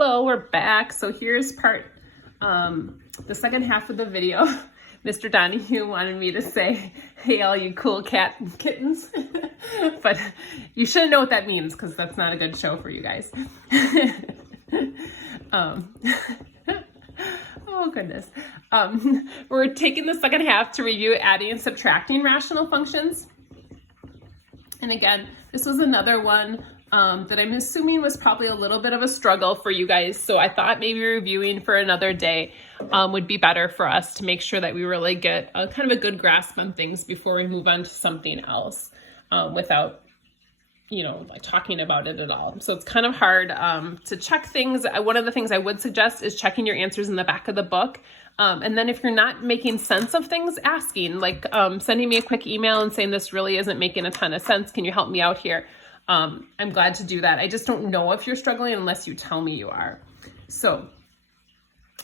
Hello, we're back. So here's the second half of the video. Mr. Donahue wanted me to say, hey, all you cool cat and kittens. But you shouldn't know what that means because that's not a good show for you guys. Oh, goodness. We're taking the second half to review adding and subtracting rational functions. And again, this was another one that I'm assuming was probably a little bit of a struggle for you guys. So I thought maybe reviewing for another day would be better for us to make sure that we really get kind of a good grasp on things before we move on to something else without, like talking about it at all. So it's kind of hard to check things. One of the things I would suggest is checking your answers in the back of the book. And then if you're not making sense of things, asking, like sending me a quick email and saying this really isn't making a ton of sense. Can you help me out here? I'm glad to do that. I just don't know if you're struggling unless you tell me you are. So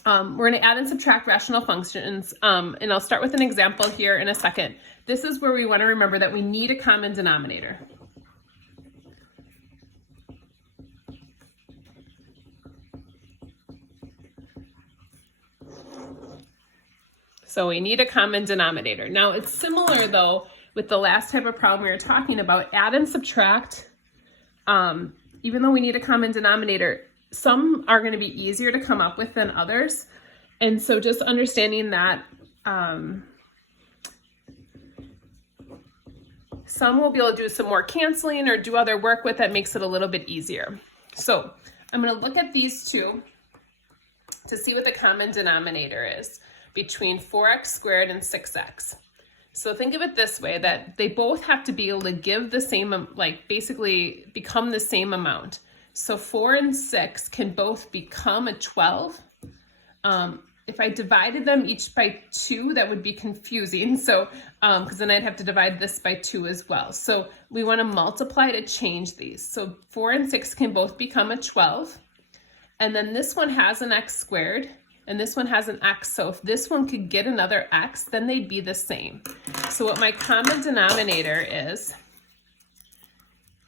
we're going to add and subtract rational functions. And I'll start with an example here in a second. This is where we want to remember that we need a common denominator. So we need a common denominator. Now it's similar though with the last type of problem we were talking about, add and subtract. Even though we need a common denominator, some are going to be easier to come up with than others. And so just understanding that some will be able to do some more canceling or do other work with that makes it a little bit easier. So I'm going to look at these two to see what the common denominator is between 4x squared and 6x. So think of it this way, that they both have to be able to give the same, basically become the same amount. So 4 and 6 can both become a 12. If I divided them each by 2, that would be confusing. So, because then I'd have to divide this by 2 as well. So we want to multiply to change these. So 4 and 6 can both become a 12. And then this one has an x squared. And this one has an x, so if this one could get another x, then they'd be the same. So what my common denominator is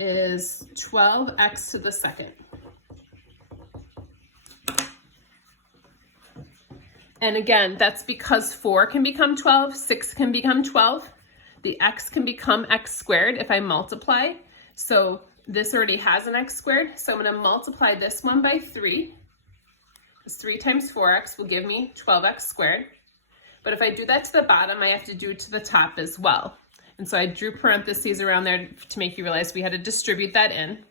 12x to the second. And again, that's because 4 can become 12, 6 can become 12. The x can become x squared if I multiply. So this already has an x squared, so I'm going to multiply this one by 3. 3 times 4x will give me 12x squared. But if I do that to the bottom, I have to do it to the top as well. And so I drew parentheses around there to make you realize we had to distribute that in.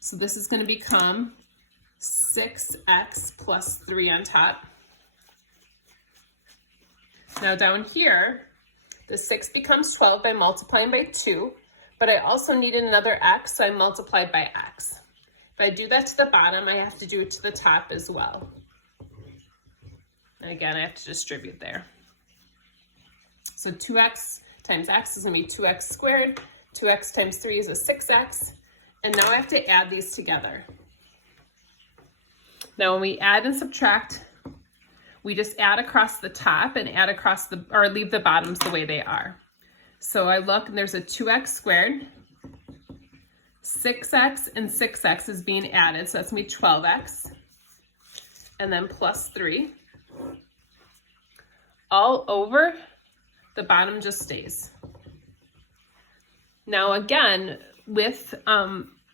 So this is going to become 6x plus 3 on top. Now down here, the 6 becomes 12 by multiplying by 2, but I also needed another x, so I multiplied by x. If I do that to the bottom, I have to do it to the top as well. And again, I have to distribute there. So 2x times x is going to be 2x squared. 2x times 3 is a 6x. And now I have to add these together. Now when we add and subtract, we just add across the top and add across or leave the bottoms the way they are. So I look and there's a 2x squared. 6x and 6x is being added, so that's going to be 12x. And then plus 3. All over, the bottom just stays. Now again, with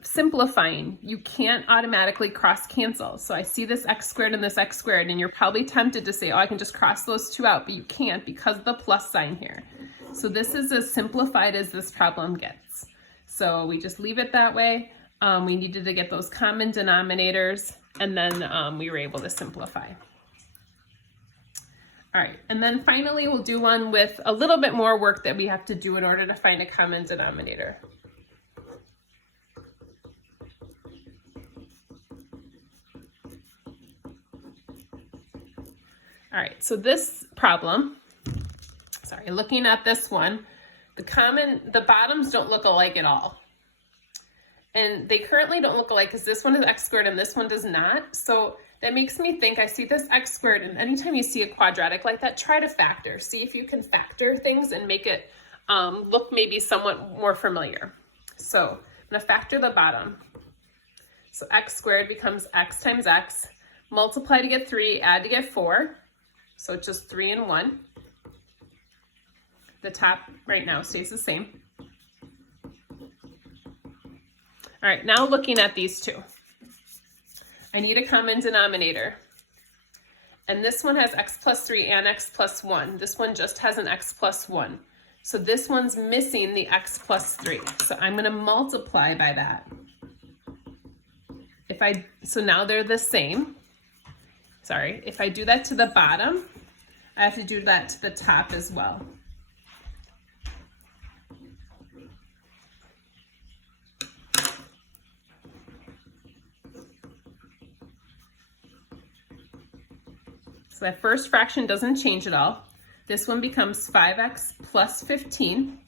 simplifying, you can't automatically cross cancel. So I see this x squared and this x squared, and you're probably tempted to say, oh, I can just cross those two out, but you can't because of the plus sign here. So this is as simplified as this problem gets. So we just leave it that way. We needed to get those common denominators, and then we were able to simplify. All right, and then finally we'll do one with a little bit more work that we have to do in order to find a common denominator. All right, so this problem, looking at this one, the bottoms don't look alike at all. And they currently don't look alike because this one is x squared and this one does not. So that makes me think I see this x squared, and anytime you see a quadratic like that, try to factor. See if you can factor things and make it look maybe somewhat more familiar. So I'm going to factor the bottom. So x squared becomes x times x. Multiply to get 3, add to get 4. So it's just 3 and 1. The top right now stays the same. All right, now looking at these two. I need a common denominator. And this one has x plus 3 and x plus 1. This one just has an x plus 1. So this one's missing the x plus 3. So I'm going to multiply by that. So now they're the same. Sorry, if I do that to the bottom, I have to do that to the top as well. So that first fraction doesn't change at all. This one becomes 5x plus 15.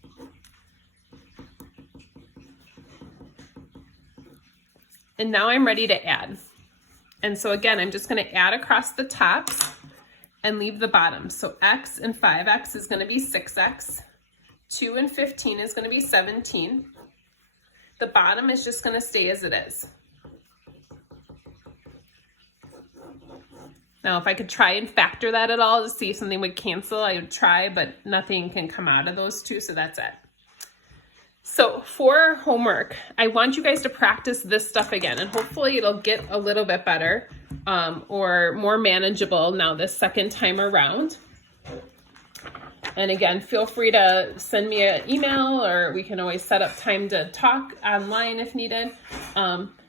And now I'm ready to add. And so again, I'm just going to add across the tops and leave the bottom. So x and 5x is going to be 6x. 2 and 15 is going to be 17. The bottom is just going to stay as it is. Now, if I could try and factor that at all to see if something would cancel, I would try, but nothing can come out of those two, so that's it. So for homework, I want you guys to practice this stuff again, and hopefully it'll get a little bit better or more manageable now this second time around. And again, feel free to send me an email, or we can always set up time to talk online if needed.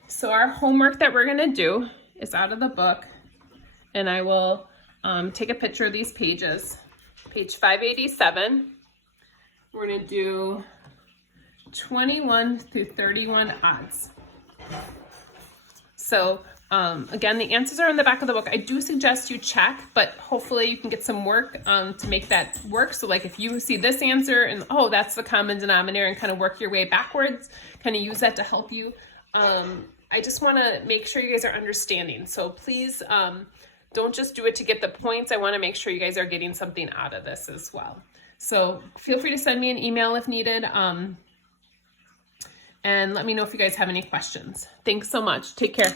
So our homework that we're gonna do is out of the book. And I will take a picture of these pages. Page 587, we're gonna do 21 through 31 odds. So again, the answers are in the back of the book. I do suggest you check, but hopefully you can get some work to make that work. So like if you see this answer and, oh, that's the common denominator, and kind of work your way backwards, kind of use that to help you. I just wanna make sure you guys are understanding. So please, don't just do it to get the points. I want to make sure you guys are getting something out of this as well. So feel free to send me an email if needed. And let me know if you guys have any questions. Thanks so much. Take care.